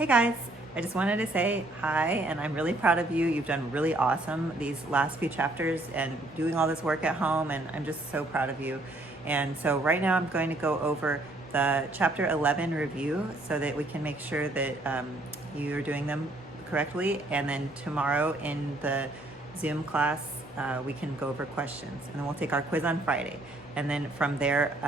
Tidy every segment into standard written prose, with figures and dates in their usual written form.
Hey guys, I just wanted to say hi, and I'm really proud of you. You've done really awesome these last few chapters and doing all this work at home, and I'm just so proud of you. And so right now I'm going to go over the chapter 11 review so that we can make sure that you're doing them correctly. And then tomorrow in the Zoom class, we can go over questions, and then we'll take our quiz on Friday. And then from there,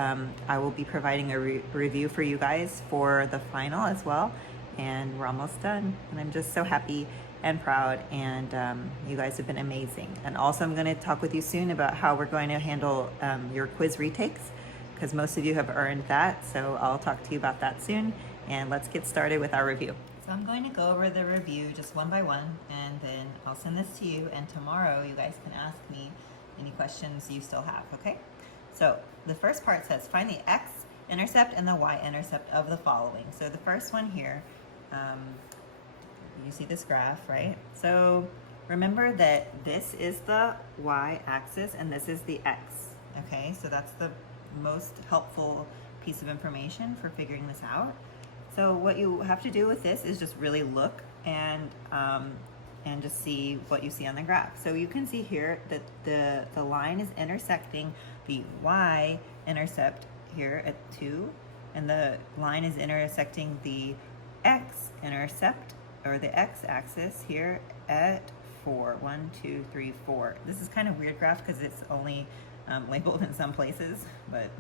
I will be providing a review for you guys for the final as well. And we're almost done, and I'm just so happy and proud, and you guys have been amazing. And also I'm going to talk with you soon about how we're going to handle your quiz retakes, because most of you have earned that, so I'll talk to you about that soon. And let's get started with our review. So I'm going to go over the review just one by one, and then I'll send this to you, and tomorrow you guys can ask me any questions you still have, okay? So the first part says find the x-intercept and the y-intercept of the following. So the first one here, you see this graph, right? So remember that this is the y-axis and this is the x, okay? So that's the most helpful piece of information for figuring this out. So what you have to do with this is just really look and just see what you see on the graph. So you can see here that the line is intersecting the y-intercept here at 2, and the line is intersecting the x-intercept, or the x-axis here at 4. 1, 2, 3, 4. This is kind of weird graph because it's only labeled in some places, but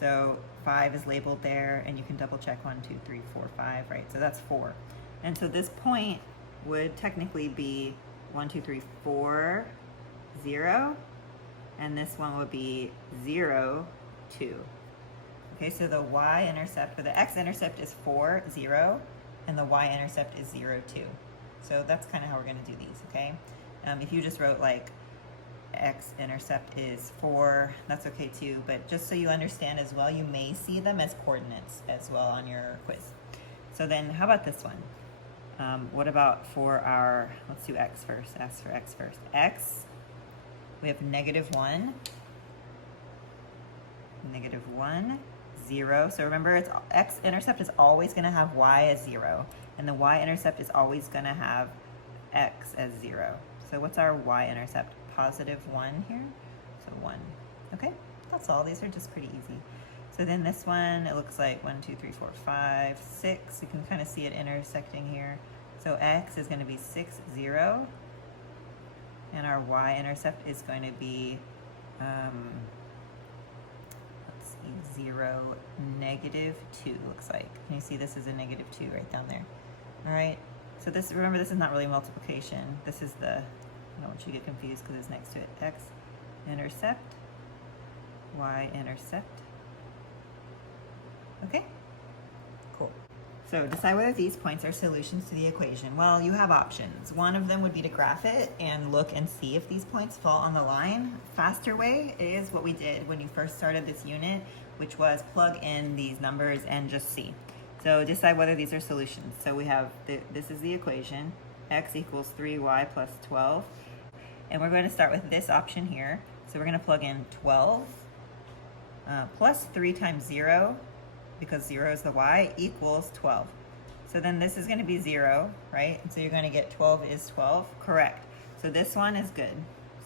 so 5 is labeled there, and you can double check 1, 2, 3, 4, 5, right? So that's 4. And so this point would technically be 1, 2, 3, 4, 0, and this one would be 0, 2. Okay, so the y-intercept, or the x-intercept is 4, 0, and the y-intercept is 0, 2. So that's kind of how we're going to do these, okay? If you just wrote like x-intercept is 4, that's okay too, but just so you understand as well, you may see them as coordinates as well on your quiz. So then how about this one? What about for our, let's do x first, S for x first. X, we have -1, -1, 0. So remember, it's x-intercept is always going to have y as 0, and the y-intercept is always going to have x as 0. So what's our y-intercept? +1 here, so 1. Okay, that's all. These are just pretty easy. So then this one, it looks like 1, 2, 3, 4, 5, 6. You can kind of see it intersecting here. So x is going to be 6, 0, and our y-intercept is going to be 0, -2, looks like. Can you see this is a -2 right down there? All right, so this, remember, this is not really multiplication. This is the, I don't want you to get confused because it's next to it. X-intercept, y-intercept. Okay, cool. So decide whether these points are solutions to the equation. Well, you have options. One of them would be to graph it and look and see if these points fall on the line. Faster way is what we did when you first started this unit, which was plug in these numbers and just see. So decide whether these are solutions. So we have, this is the equation, x equals 3y plus 12. And we're going to start with this option here. So we're going to plug in 12 plus 3 times 0, because 0 is the y, equals 12. So then this is going to be 0, right? And so you're going to get 12 is 12. Correct. So this one is good.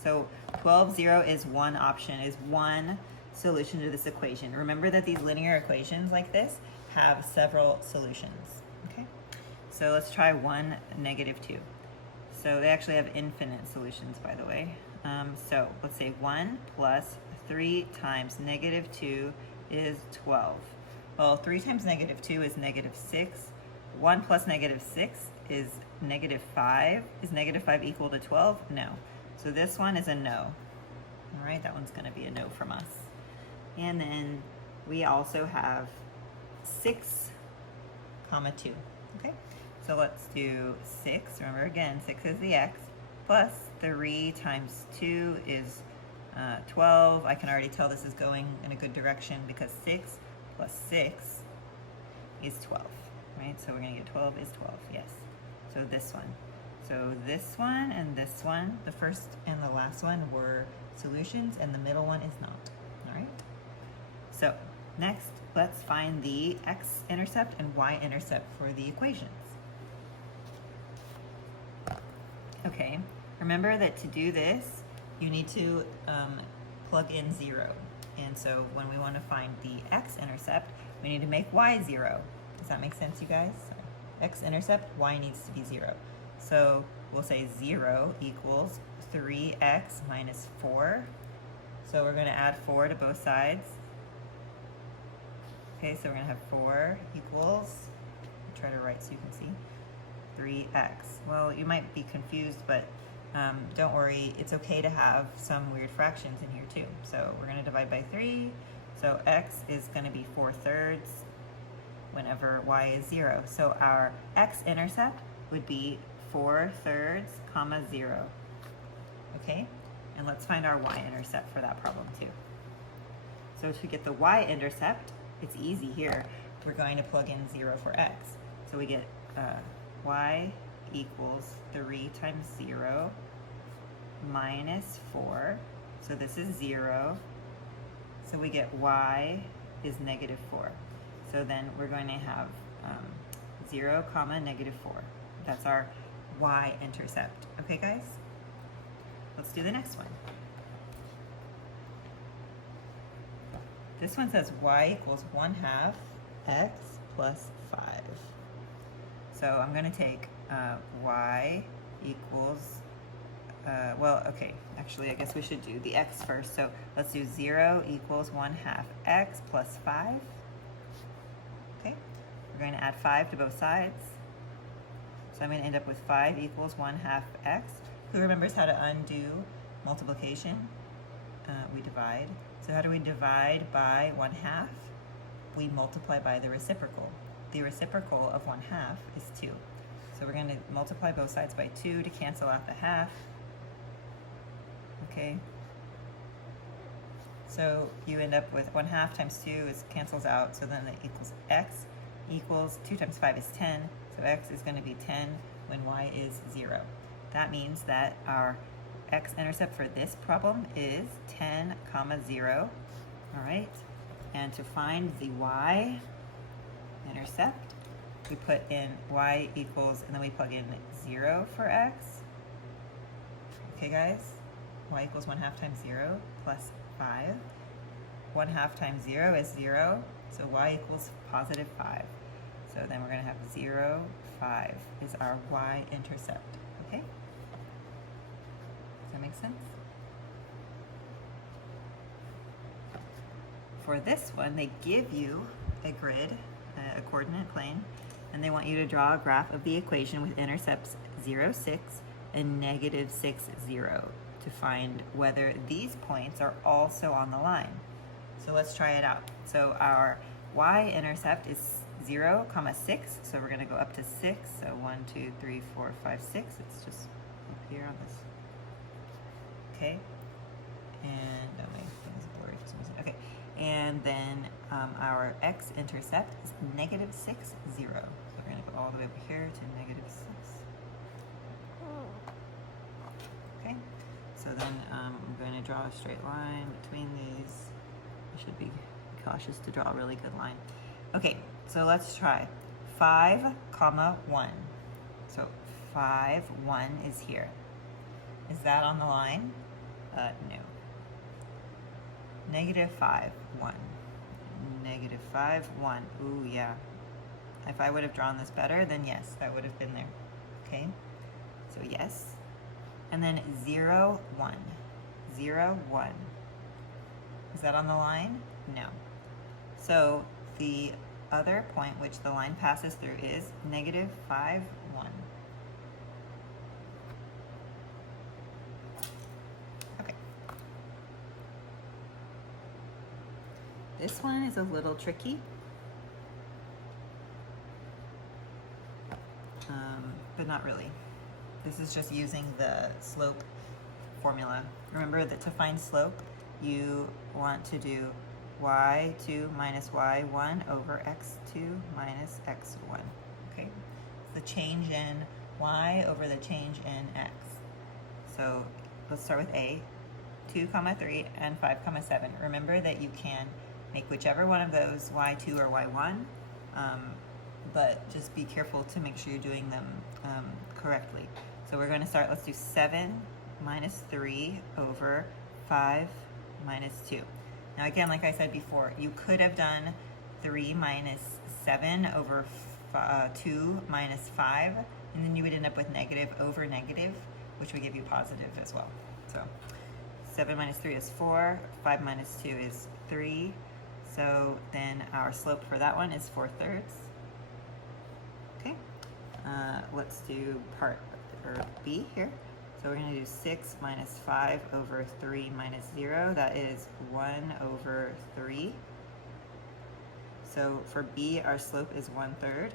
So 12, 0 is one option, is one solution to this equation. Remember that these linear equations like this have several solutions, okay? So let's try 1, -2. So they actually have infinite solutions, by the way. So let's say 1 plus 3 times -2 is 12. Well, 3 times -2 is -6. 1 plus -6 is -5. Is -5 equal to 12? No. So this one is a no. All right, that one's going to be a no from us. And then we also have 6, 2. Okay, so let's do 6. Remember again, 6 is the x, plus 3 times 2 is 12. I can already tell this is going in a good direction because 6 plus 6 is 12, right? So we're going to get 12 is 12, yes. So this one. So this one and this one, the first and the last one were solutions, and the middle one is not, all right? So next, let's find the x-intercept and y-intercept for the equations. Okay, remember that to do this, you need to plug in 0. And so when we want to find the x-intercept, we need to make y 0. Does that make sense, you guys? So x-intercept, y needs to be 0. So we'll say 0 equals 3x minus 4. So we're going to add 4 to both sides. Okay, so we're going to have 4 equals, I'll try to write so you can see, 3x. Well, you might be confused, but don't worry, it's okay to have some weird fractions in here too. So we're going to divide by 3. So x is going to be 4/3 whenever y is 0. So our x-intercept would be 4/3, 0. Okay, and let's find our y-intercept for that problem too. So to get the y-intercept, it's easy here. We're going to plug in 0 for x. So we get y equals 3 times 0 minus 4. So this is 0. So we get y is negative 4. So then we're going to have 0, negative 4. That's our y-intercept. Okay, guys? Let's do the next one. This one says y equals 1/2 x plus 5. So I'm going to take y equals, well, okay, actually I guess we should do the x first. So let's do 0 equals 1/2 x plus 5. Okay, we're going to add 5 to both sides. So I'm going to end up with 5 equals 1/2 x. Who remembers how to undo multiplication? We divide. So how do we divide by 1/2? We multiply by the reciprocal. The reciprocal of 1/2 is 2. So we're going to multiply both sides by 2 to cancel out the half. Okay. So you end up with 1/2 times 2 is cancels out. So then it equals x equals 2 times 5 is 10. So x is going to be 10 when y is 0. That means that our x-intercept for this problem is 10, 0. All right. And to find the y-intercept, we put in y equals, and then we plug in 0 for x. Okay, guys? Y equals 1/2 times 0 plus 5. 1/2 times 0 is 0, so y equals positive 5. So then we're going to have 0, 5 is our y-intercept. Okay? Does that make sense? For this one, they give you a grid, a coordinate plane, and they want you to draw a graph of the equation with intercepts 0, 6, and negative 6, 0 to find whether these points are also on the line. So let's try it out. So our y-intercept is 0, 6, so we're going to go up to 6. So 1, 2, 3, 4, 5, 6. It's just up here on this. Okay, and my thing is blurry for some reason. Okay, and then our x-intercept is negative 6, 0. So we're going to go all the way over here to negative 6. Okay, so then I'm going to draw a straight line between these. I should be cautious to draw a really good line. Okay, so let's try 5, 1. So 5, 1 is here. Is that on the line? No. Negative 5, 1. Negative 5, 1. Ooh, yeah. If I would have drawn this better, then yes, that would have been there. Okay? So yes. And then 0, 1. 0, 1. Is that on the line? No. So the other point which the line passes through is negative 5, 1. This one is a little tricky, but not really. This is just using the slope formula. Remember that to find slope, you want to do y2 minus y1 over x2 minus x1. Okay, it's the change in y over the change in x. So let's start with A, 2, 3, and 5, 7. Remember that you can make whichever one of those y2 or y1, but just be careful to make sure you're doing them correctly. So we're going to start, let's do 7 minus 3 over 5 minus 2. Now again, like I said before, you could have done 3 minus 7 over 2 minus 5, and then you would end up with negative over negative, which would give you positive as well. So 7 minus 3 is 4, 5 minus 2 is 3. So then our slope for that one is 4/3. Okay, let's do part or B here. So we're going to do 6 minus 5 over 3 minus 0. That is 1 over 3. So for B, our slope is 1/3.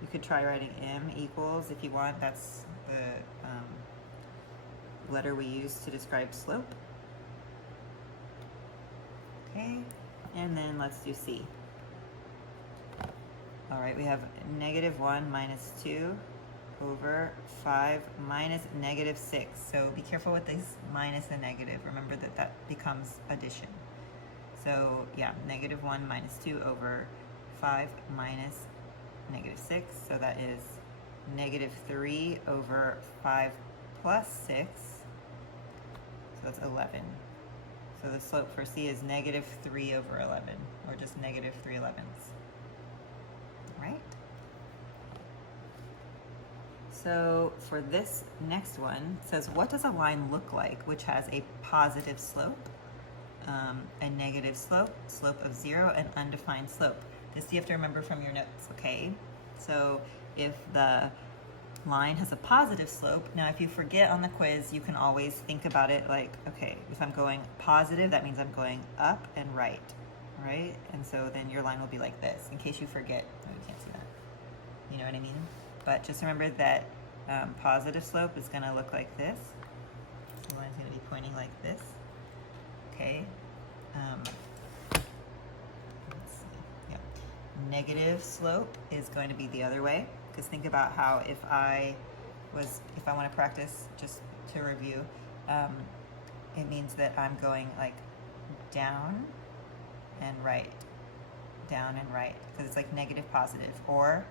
You could try writing m equals if you want. That's the letter we use to describe slope. Okay, and then let's do C. All right, we have -1 minus 2 over 5 minus -6. So be careful with this minus and negative. Remember that that becomes addition. So yeah, -1 minus 2 over 5 minus -6. So that is -3 over 5 plus 6. So that's 11. So the slope for C is -3 over 11, or just -3/11. Right? So for this next one, it says, what does a line look like which has a positive slope, a negative slope, slope of 0, and undefined slope? This you have to remember from your notes, okay? So if the line has a positive slope, now if you forget on the quiz, you can always think about it like, okay, if I'm going positive, that means I'm going up and right? And so then your line will be like this, in case you forget. Oh, you can't see that. You know what I mean? But just remember that positive slope is going to look like this. The line's going to be pointing like this. Okay. Let's see. Yeah. Negative slope is going to be the other way. Because think about how if I want to practice, just to review, it means that I'm going like down and right, because it's like negative, positive, or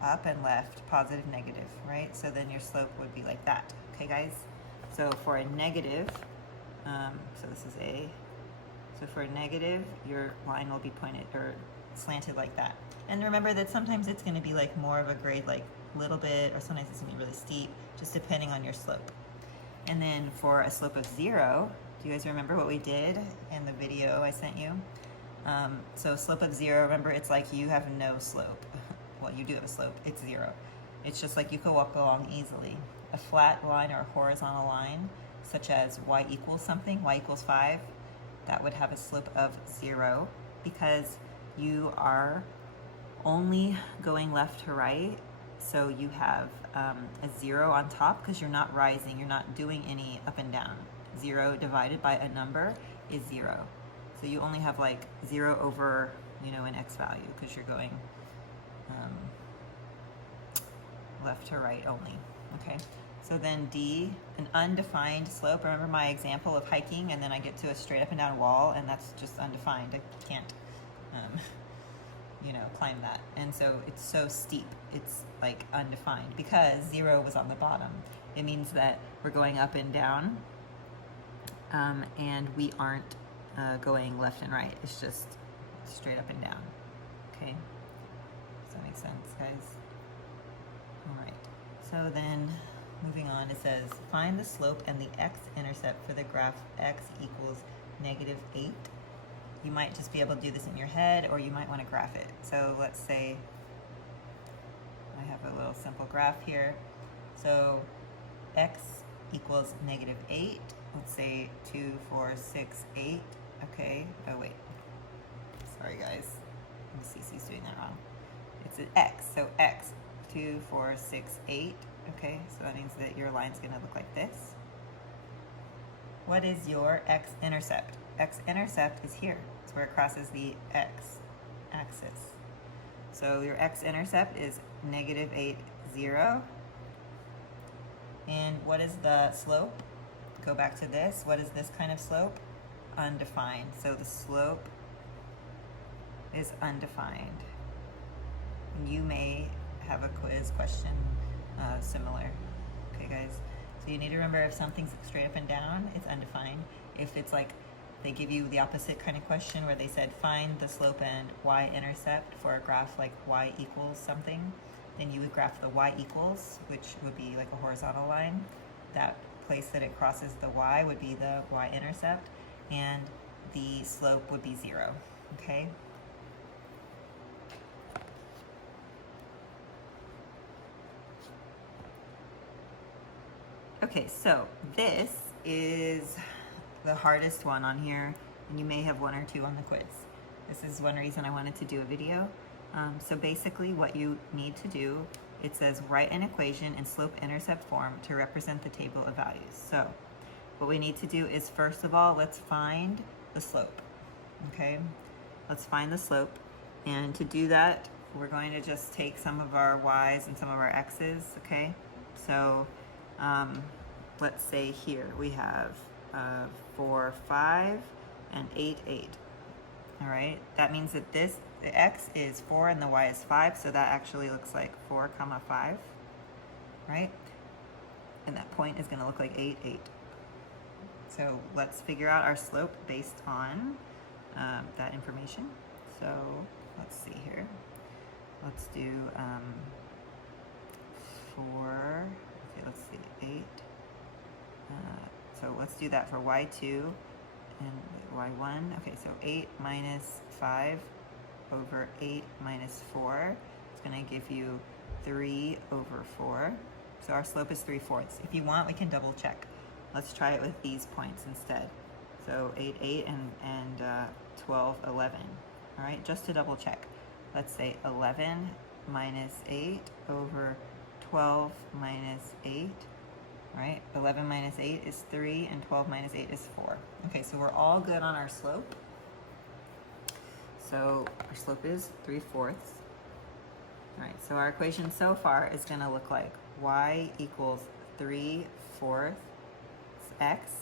up and left, positive, negative, right? So then your slope would be like that, okay, guys? So for a negative, so this is A. So for a negative, your line will be pointed or slanted like that. And remember that sometimes it's going to be like more of a grade, like a little bit, or sometimes it's going to be really steep, just depending on your slope. And then for a slope of 0, do you guys remember what we did in the video I sent you? So slope of 0, remember, it's like you have no slope. Well, you do have a slope, it's 0. It's just like you could walk along easily. A flat line or a horizontal line, such as y equals something, y equals 5, that would have a slope of 0, because you are only going left to right. So you have a 0 on top because you're not rising, you're not doing any up and down. 0 divided by a number is 0. So you only have like 0 over, an x value because you're going left to right only, okay? So then D, an undefined slope. Remember my example of hiking and then I get to a straight up and down wall and that's just undefined. I can't, climb that. And so it's so steep, it's like undefined because 0 was on the bottom. It means that we're going up and down and we aren't going left and right. It's just straight up and down, okay? Does that make sense, guys? All right, so then moving on, it says, find the slope and the x-intercept for the graph x equals -8. You might just be able to do this in your head, or you might want to graph it. So let's say I have a little simple graph here. So x equals -8. Let's say 2, 4, 6, 8. Okay. Oh, wait. Sorry, guys. CC's doing that wrong. It's an x. So x, 2, 4, 6, 8. Okay. So that means that your line's going to look like this. What is your x-intercept? X-intercept is here. It's where it crosses the x-axis. So your x-intercept is -8, 0. And what is the slope? Go back to this. What is this kind of slope? Undefined. So the slope is undefined. And you may have a quiz question similar. Okay, guys? So you need to remember if something's straight up and down, it's undefined. If it's like they give you the opposite kind of question where they said find the slope and y-intercept for a graph like y equals something, then you would graph the y equals, which would be like a horizontal line. That place that it crosses the y would be the y-intercept, and the slope would be 0, okay? Okay, so this is the hardest one on here, and you may have 1 or 2 on the quiz. This is one reason I wanted to do a video. So basically what you need to do, it says write an equation in slope-intercept form to represent the table of values. So what we need to do is, first of all, let's find the slope, okay? Let's find the slope, and to do that, we're going to just take some of our y's and some of our x's, okay? So let's say here we have 4, 5, and 8, 8. All right, that means that the x is 4 and the y is 5, so that actually looks like 4, 5, right? And that point is going to look like 8, 8. So let's figure out our slope based on that information. So let's see here. Let's do 4, okay, let's see, 8. So let's do that for y2 and y1. Okay, so 8 minus 5 over 8 minus 4 is going to give you 3 over 4. So our slope is 3/4. If you want, we can double check. Let's try it with these points instead. So 8, 8, and 12, 11. All right, just to double check. Let's say 11 minus 8 over 12 minus 8. Right, 11 minus 8 is 3, and 12 minus 8 is 4. Okay, so we're all good on our slope. So our slope is 3/4. All right, so our equation so far is going to look like y equals 3/4 x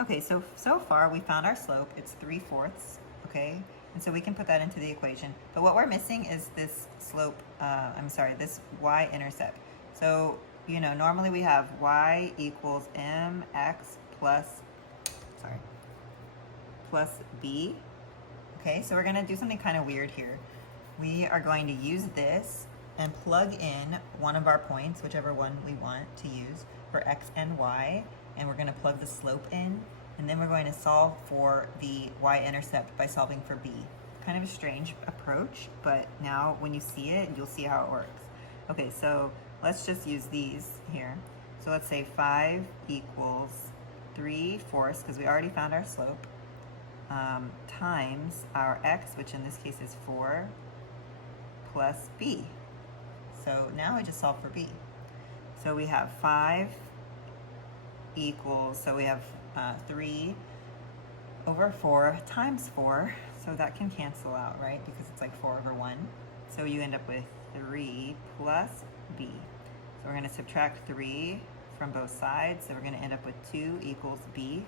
Okay, so far we found our slope. It's 3/4, okay? And so we can put that into the equation. But what we're missing is this slope, this y-intercept. So, you know, normally we have y equals mx plus b. Okay, so we're gonna do something kind of weird here. We are going to use this and plug in one of our points, whichever one we want to use, for x and y, and we're going to plug the slope in, and then we're going to solve for the y-intercept by solving for b. Kind of a strange approach, but now when you see it, you'll see how it works. Okay, so let's just use these here. So let's say 5 equals 3/4, because we already found our slope, times our x, which in this case is 4, plus b. So now we just solve for b. So we have 5 equals, so we have 3 over 4 times 4. So that can cancel out, right? Because it's like 4 over 1. So you end up with 3 plus b. So we're going to subtract 3 from both sides. So we're going to end up with 2 equals b.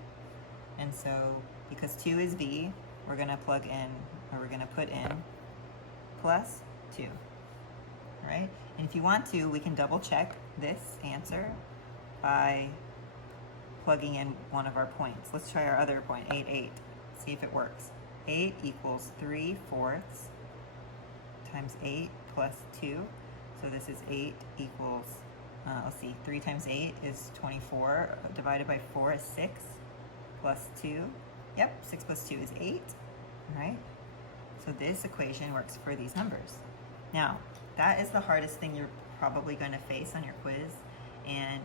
And so because 2 is b, we're going to plug in, or we're going to put in plus 2. All right? And if you want to, we can double check this answer by plugging in one of our points. Let's try our other point, 8, 8. See if it works. 8 equals 3/4 times 8 plus 2. So this is 8 equals, let's see, 3 times 8 is 24. Divided by 4 is 6 plus 2. Yep, 6 plus 2 is 8. All right? So this equation works for these numbers. Now, that is the hardest thing you're probably going to face on your quiz, and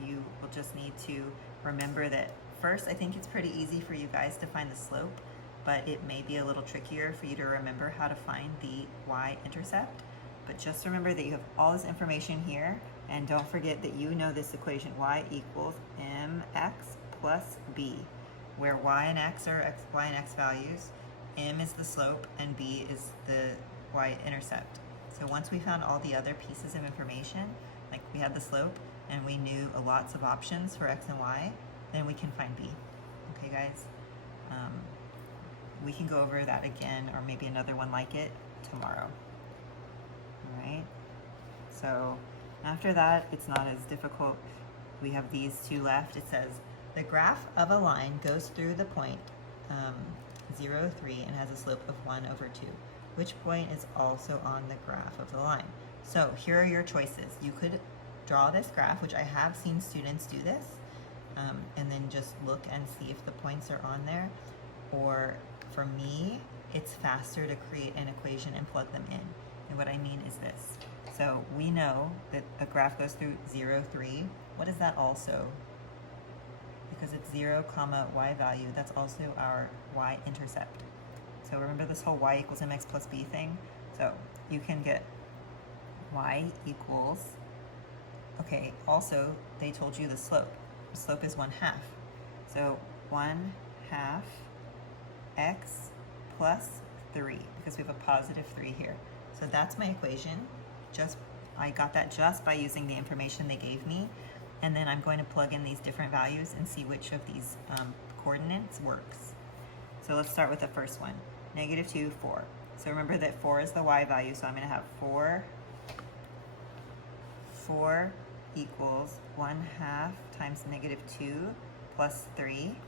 you will just need to remember that first, I think it's pretty easy for you guys to find the slope, but it may be a little trickier for you to remember how to find the y-intercept. But just remember that you have all this information here, and don't forget that you know this equation, y equals mx plus b, where y and x are y and x values, m is the slope, and b is the y-intercept. So once we found all the other pieces of information, like we had the slope and we knew lots of options for x and y, then we can find b. Okay, guys? We can go over that again, or maybe another one like it tomorrow. All right. So after that, it's not as difficult. We have these two left. It says the graph of a line goes through the point 0, 3 and has a slope of 1/2. Which point is also on the graph of the line? So here are your choices. You could draw this graph, which I have seen students do this, and then just look and see if the points are on there. Or for me, it's faster to create an equation and plug them in. And what I mean is this. So we know that a graph goes through 0, 3. What is that also? Because it's 0, y value, that's also our y-intercept. So remember this whole y equals mx plus b thing? So you can get y equals, okay, also they told you the slope. The slope is 1/2. So 1/2 x plus 3, because we have a positive 3 here. So that's my equation. I got that just by using the information they gave me. And then I'm going to plug in these different values and see which of these coordinates works. So let's start with the first one. -2, 4. So remember that 4 is the y value, so I'm going to have 4 equals 1/2 times -2 plus 3.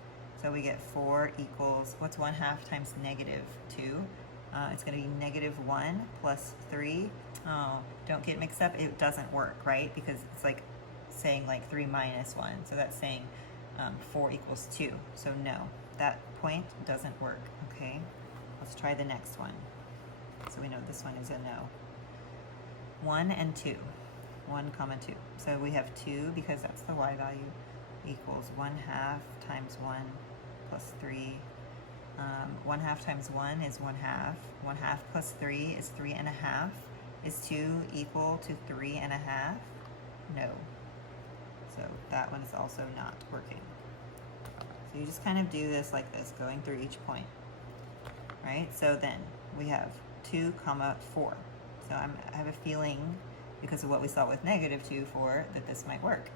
So we get 4 equals, what's 1/2 times -2? It's going to be -1 plus 3. Oh, don't get mixed up. It doesn't work, right? Because it's like saying like 3 minus 1. So that's saying 4 equals 2. So no, that point doesn't work, okay? Let's try the next one. So we know this one is a no. 1 and 2. 1, 2. So we have 2, because that's the y value, equals 1/2 times 1 plus 3. 1/2 times 1 is 1/2. 1/2 plus 3 is 3.5. Is 2 equal to 3.5? No. So that one is also not working. So you just kind of do this like this, going through each point, right? So then we have 2, 4. So I have a feeling, because of what we saw with -2, 4, that this might work.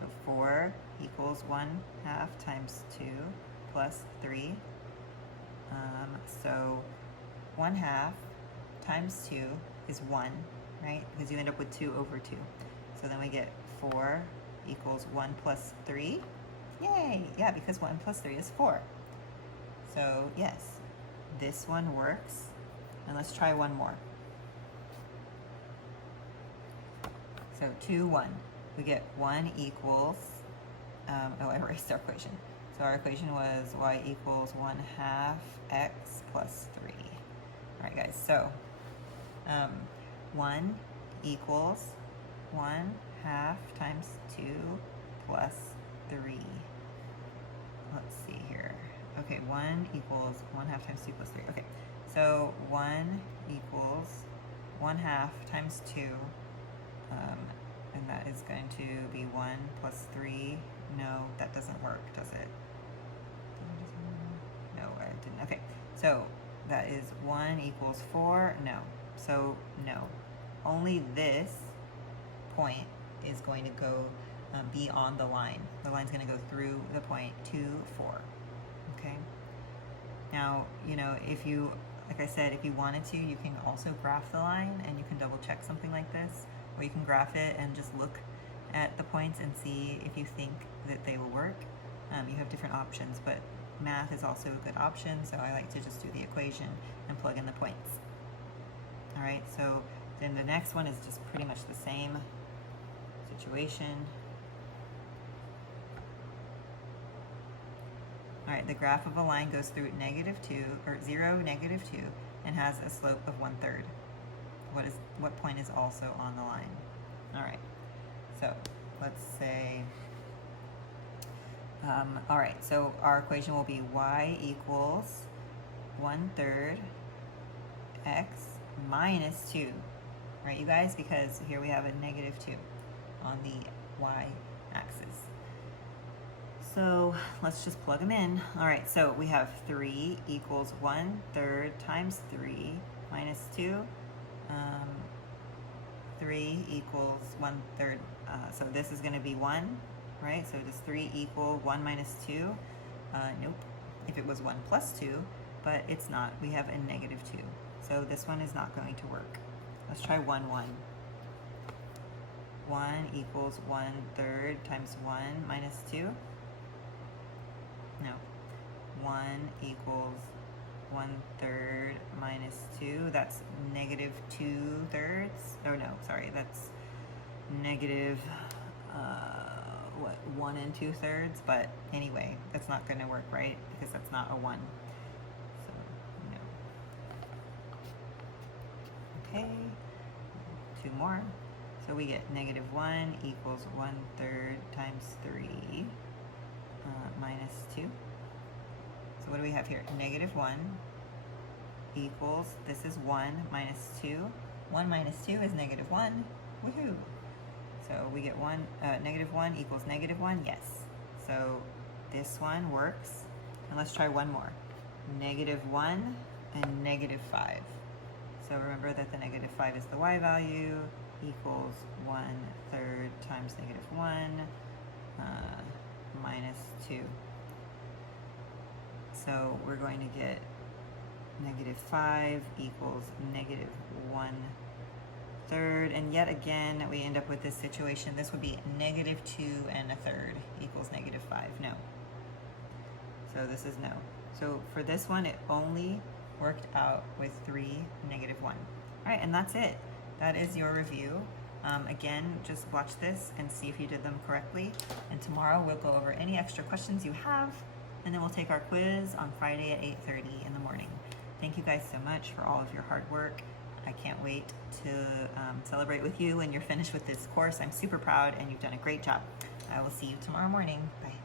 So 4 equals 1/2 times 2 plus 3. So 1/2 times 2 is 1, right? Because you end up with 2/2. So then we get 4 equals 1 plus 3. Yay! Yeah, because 1 plus 3 is 4. So yes, this one works. And let's try one more. So 2, 1. We get 1 equals, I erased our equation. So our equation was y equals 1/2 x plus 3. All right, guys, so 1 equals 1/2 times 2 plus 3. Let's see here. Okay, 1 equals 1/2 times 2 plus 3. Okay, so 1 equals 1/2 times 2, and that is going to be 1 plus 3. No, that doesn't work, does it? No, it didn't. Okay, so that is 1 equals 4. No, so no. Only this point is going to go be on the line. The line's going to go through the point 2, 4. Okay. Now, you know, if you, like I said, if you wanted to, you can also graph the line and you can double check something like this, or you can graph it and just look at the points and see if you think that they will work. You have different options, but math is also a good option, so I like to just do the equation and plug in the points. All right, so then the next one is just pretty much the same situation. All right, the graph of a line goes through -2, or 0, -2, and has a slope of 1/3. What point is also on the line? All right, so let's say, all right, so our equation will be y equals 1/3 x minus 2, right, you guys? Because here we have a -2 on the y-axis. So let's just plug them in. All right, so we have 3 equals 1/3 times 3 minus 2. 3 equals 1/3. So this is going to be 1, right? So does 3 equal 1 minus 2? Nope. If it was 1 plus 2, but it's not. We have a -2. So this one is not going to work. Let's try 1, 1. 1 equals 1/3 times 1 minus 2. No. 1 equals 1/3 minus 2. That's negative 2/3. Oh no, sorry, that's negative 1 2/3. But anyway, that's not going to work, right? Because that's not a 1. So no. Okay, 2 more. So we get negative 1 equals 1/3 times 3 minus 2. So what do we have here? Negative 1 equals, this is 1 minus 2. 1 minus 2 is negative 1. Woohoo! So we get negative 1 equals negative 1. Yes. So this one works. And let's try one more. Negative 1 and negative 5. So remember that the negative 5 is the y value, equals 1/3 times negative 1 minus 2. So we're going to get negative 5 equals negative 1/3. And yet again, we end up with this situation. This would be negative 2 1/3 equals negative 5. No. So this is no. So for this one, it only worked out with 3, negative 1. All right, and that's it. That is your review. Again, just watch this and see if you did them correctly. And tomorrow we'll go over any extra questions you have, and then we'll take our quiz on Friday at 8:30 in the morning. Thank you guys so much for all of your hard work. I can't wait to celebrate with you when you're finished with this course. I'm super proud, and you've done a great job. I will see you tomorrow morning. Bye.